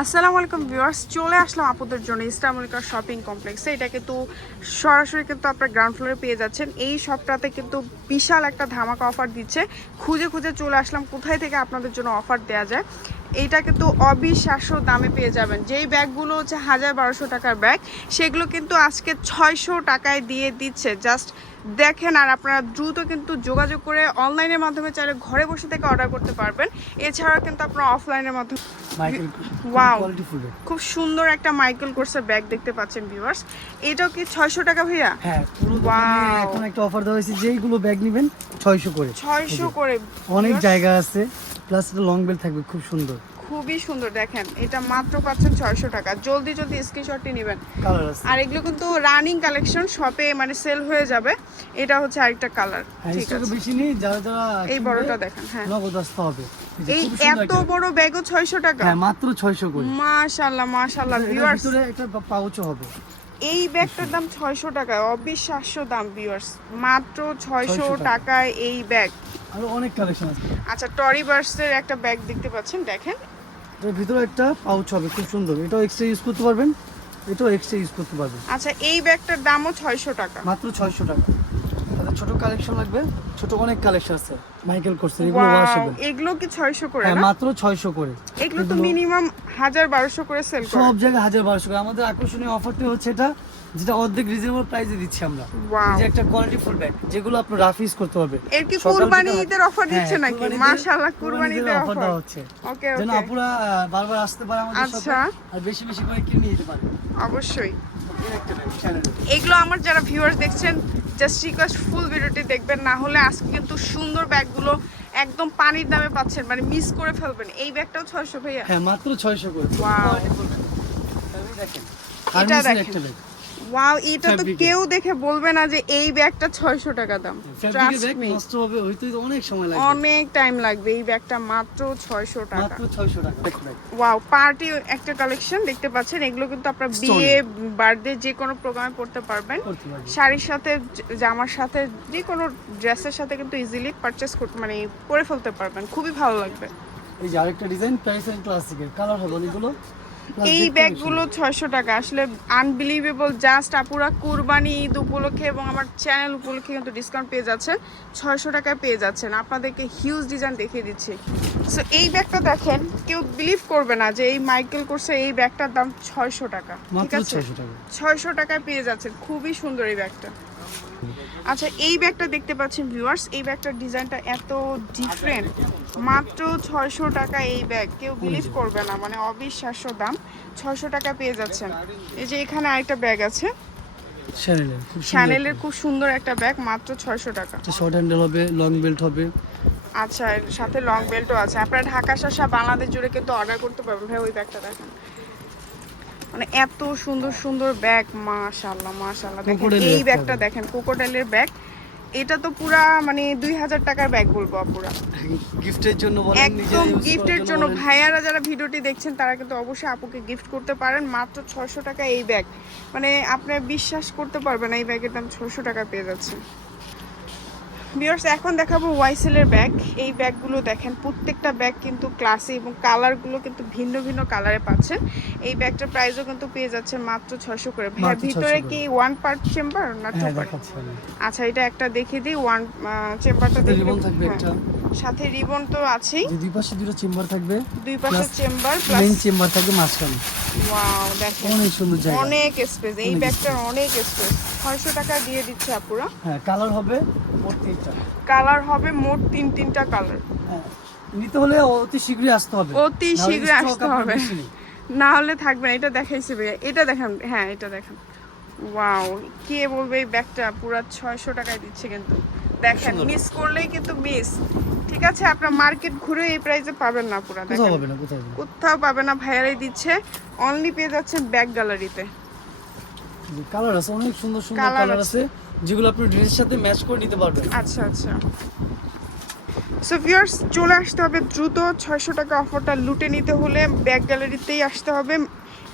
আসসালামু আলাইকুম ভিউয়ার্স, চলে আসলাম আপুদের জন্য ইস্টামলিকা শপিং কমপ্লেক্সে। এটা কিন্তু সরাসরি কিন্তু আপনার গ্রাউন্ড ফ্লোরে পেয়ে যাচ্ছেন। এই শপটাতে কিন্তু বিশাল একটা ধামাকা অফার দিচ্ছে। খুঁজে খুঁজে চলে আসলাম কোথায় থেকে আপনাদের জন্য অফার দেওয়া যায়। এইটা কিন্তু অবিশ্বাস্য দামে পেয়ে যাবেন। যেই ব্যাগগুলো হচ্ছে হাজার বারোশো টাকার ব্যাগ, সেগুলো কিন্তু আজকে ছয়শো টাকায় দিয়ে দিচ্ছে। জাস্ট দেখেন আর আপনারা দ্রুত কিন্তু যোগাযোগ করে অনলাইনের মাধ্যমে চাইলে ঘরে বসে থেকে অর্ডার করতে পারবেন। এছাড়াও কিন্তু আপনারা অফলাইনের মাধ্যমে ফুল খুব সুন্দর একটা মাইকেল কোর্সের ব্যাগ দেখতে পাচ্ছেন ভিউয়ার্স এটাও কি ছয়শো টাকা ভাইয়া? হ্যাঁ পুরো এখন একটা অফার দেওয়া হয়েছে যেইগুলো ব্যাগ নেবেন ছয়শো করে। ছয়শো করে অনেক জায়গা আছে প্লাস এটা লং বেল থাকবে খুব সুন্দর। খুবই সুন্দর দেখেন এটা মাত্র পাচ্ছেন ছয়শো টাকা। জলদি জলদি স্ক্রিনশটটি নেবেন। আর এগুলো কিন্তু রানিং কালেকশন শপে মানে সেল হয়ে যাবে। এটা হচ্ছে আরেকটা কালার হ্যাঁ ঠিক আছে। বেশি নেই যারা যারা এই বড়টা দেখেন হ্যাঁ। নগদ আসতে হবে। এই এত বড় ব্যাগও ছয়শো টাকা? হ্যাঁ মাত্র ছয়শো করে। মাশাল্লাহ মাশাল্লাহ এটার ভিউয়ার্স একটা পাউচও হবে। এই ব্যাগটার দাম ছয়শো টাকা অবিশ্বাস্য দাম ভিউয়ার্স মাত্র ছয়শো 600 টাকায় এই ব্যাগ। আরও অনেক কালেকশন আছে। আচ্ছা টরি বার্সের একটা ব্যাগ দেখতে পাচ্ছেন দেখেন। এটার ভিতরে একটা পাউচ হবে খুব সুন্দর। এটাও এক্সট্রা ইউজ করতে পারবেন। এটাও এক্সট্রা ইউজ করতে পারবেন। আচ্ছা এই ব্যাগটার দামও ছয়শো টাকা। মাত্র ছয়শো টাকা। ছোট কালেকশন লাগবে। ছোট অনেক কালেকশন আছে। মাইকেল করছে এগুলো ওয়াশেবল এগুলো কি ছয়শো করে হ্যাঁ না? মাত্র ছয়শো করে। এগুলো তো মিনিমাম হাজার বারোশো করে সেল করে। সব জায়গায় হাজার বারোশো করে। আমাদের আকর্ষণীয় অফারটা হচ্ছে এটা যেটা অর্ধেক রিজনেবল প্রাইসে দিচ্ছি আমরা। যে একটা কোয়ালিটি ফুল ব্যাগ যেগুলো আপনি রাফ ইউজ করতে হবে। এর কি কুরবানি ঈদের অফার হ্যাঁ, দিচ্ছে নাকি? মাশাআল্লাহ কুরবানি ঈদের অফার দেওয়া হচ্ছে। ওকে যেন আপুরা বারবার আসতে পারে আমাদের আচ্ছা। সাথে আর বেশি বেশি করে কিনে নিতে পারে। অবশ্যই। এগুলো আমার যারা ভিউয়ার্স দেখছেন জাস্ট রিকোয়েস্ট ফুল ভিডিওটি দেখবেন না হলে আজকে কিন্তু সুন্দর ব্যাগগুলো একদম পানির দামে পাচ্ছেন মানে মিস করে ফেলবেন। এই ব্যাগটাও ছয়শো ভাইয়া। হ্যাঁ মাত্র ছয়শো করে। এটা দেখেন। ওয়াও এটা তো কেউ দেখে বলবে না যে এই ব্যাগটা ছয়শো টাকা দাম। নষ্ট হবে হইতে অনেক সময় লাগবে। অনেক টাইম লাগবে এই ব্যাগটা মাত্র ছয়শো টাকা। মাত্র ছয়শো টাকা ব্যাগ ওয়াও পার্টি একটা কালেকশন দেখতে পাচ্ছেন এগুলো কিন্তু আপনার বিয়ে বার্থডে যে কোনো প্রোগ্রামে পড়তে পারবেন। শাড়ির সাথে জামার সাথে যে কোনো ড্রেসের সাথে কিন্তু ইজিলি পারচেস করতে মানে পরে ফেলতে পারবেন খুবই ভালো লাগবে। এই যে আরেকটা ডিজাইন এন্ড ক্লাসিকের কালার হবে অনেকগুলো। এই ব্যাগগুলো ছয়শো টাকা। আসলে আনবিলিভেবল জাস্ট আপুরা কুরবানি ঈদ উপলক্ষে এবং আমার চ্যানেল উপলক্ষে কিন্তু ডিসকাউন্ট পেয়ে যাচ্ছেন ছয়শো টাকায় পেয়ে যাচ্ছেন। আপনাদেরকে হিউজ ডিজাইন দেখিয়ে দিচ্ছি। সো এই ব্যাগটা দেখেন কেউ বিলিভ করবে না যে এই মাইকেল কোর্সের এই ব্যাগটার দাম ছয়শো টাকা ঠিক আছে? ছয়শো টাকায় পেয়ে যাচ্ছেন খুবই সুন্দর এই ব্যাগটা। আচ্ছা এই ব্যাগটা দেখতে পাচ্ছেন ভিউয়ার্স এই ব্যাগটার ডিজাইনটা এত ডিফারেন্ট মাত্র ছয়শো টাকা এই ব্যাগ কেউ বিলিভ করবে না মানে অবিশ্বাস্য দাম ছয়শো টাকা পেয়ে যাচ্ছেন। এই যে এখানে আরেকটা ব্যাগ আছে। শ্যানেলের খুব সুন্দর। একটা ব্যাগ মাত্র ছয়শো টাকা। শর্ট হ্যান্ডেল হবে লং বেল্ট হবে। আচ্ছা এর সাথে লং বেল্টও আছে। আপনারা ঢাকা শাসা বাংলাদেশ জুড়ে কিন্তু অর্ডার করতে পারবেন। ভাই ওই ব্যাগটা দেখেন। মানে এত সুন্দর সুন্দর ব্যাগ মাশাল্লাহ মাশাল্লাহ দেখেন এই ব্যাগটা দেখেন কোকোডাইলের ব্যাগ। এটা তো পুরা মানে দুই হাজার টাকার ব্যাগ বলব পুরা গিফটের জন্য বলেন নিজে একদম গিফটের জন্য ভাইয়ারা যারা ভিডিওটি দেখছেন তারা কিন্তু অবশ্যই আপুকে গিফট করতে পারেন। মাত্র ছয়শো টাকা এই ব্যাগ। মানে আপনি বিশ্বাস করতে পারবেন এই ব্যাগের দাম ছয়শো টাকা পেয়ে যাচ্ছে বিয়ার্স এখন দেখাবো ওয়াইসেলের ব্যাগ এই ব্যাগগুলো দেখেন প্রত্যেকটা ব্যাগ কিন্তু ক্লাসে এবং কালারগুলো কিন্তু ভিন্ন ভিন্ন কালারে পাচ্ছেন। এই ব্যাগটার প্রাইসও কিন্তু পেয়ে যাচ্ছে মাত্র ছশো করে। ভাইয়া ভিতরে কি ওয়ান পার্ট চেম্বার না টু হ্যাঁ পার্ট আচ্ছা এটা একটা দেখিয়ে দিই ওয়ান চেম্বারটা সাথে সাথে রিবন তো আছেই। দুই পাশে দুটো চেম্বার থাকবে দুই পাশে চেম্বার প্লাস মেইন চেম্বার থাকবে মাঝখানে। ওয়াও দেখেন। অনেক সুন্দর জায়গা। অনেক স্পেস এই ব্যাগটার অনেক স্পেস ছয়শো টাকা দিয়ে দিচ্ছে আপুরা। হ্যাঁ কালার হবে প্রত্যেকটা কালার হবে মোট তিন তিনটা কালার হ্যাঁ নিতে হলে অতি শীঘ্রই আসতে হবে। অতি শীঘ্রই আসতে হবে। না হলে থাকবে না। এটা দেখাইছে ভাইয়া। এটা দেখান। হ্যাঁ এটা দেখেন। ওয়াও কে বলবে এই ব্যাগটা? পুরো ছয়শো টাকায় দিচ্ছে কিন্তু। দেখেন মিস করলেই কিন্তু মিস ঠিক আছে? আপনার মার্কেট ঘুরে এই প্রাইসে পাবেন না পুরো কোথাও দেখেন। না কোথাও কোথাও পাবে না ভাইয়ারাই দিচ্ছে। অনলি পেয়ে যাচ্ছেন ব্যাক গ্যালারিতে কালার আছে অনেক সুন্দর সুন্দর কালার আছে। আছে যেগুলো আপনি ড্রেসের সাথে ম্যাচ করে নিতে পারবেন। আচ্ছা আচ্ছা। সো ভিউয়ার্স চলে আসতে হবে দ্রুত। ছয়শো টাকা অফারটা লুটে নিতে হলে ব্যাক গ্যালারিতেই আসতে হবে।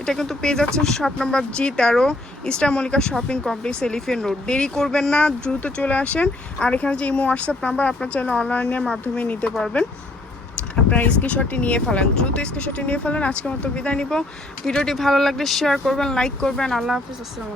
এটা কিন্তু পেয়ে যাচ্ছেন শপ নাম্বার জি তেরো, Eastern Mallika shopping complex, Elephant Road. দেরি করবেন না, দ্রুত চলে আসেন। আর এখানে যে ইমো, হোয়াটসঅ্যাপ নাম্বার, আপনার চাইলে অনলাইনের মাধ্যমে নিতে পারবেন। আপনার স্ক্রিনশটটি নিয়ে ফেলেন, দ্রুত স্ক্রিনশটটি নিয়ে ফেলেন। আজকের মতো বিদায় নিব। ভিডিওটি ভালো লাগলে শেয়ার করবেন লাইক করবেন। আল্লাহ হাফিজ, আসসালামু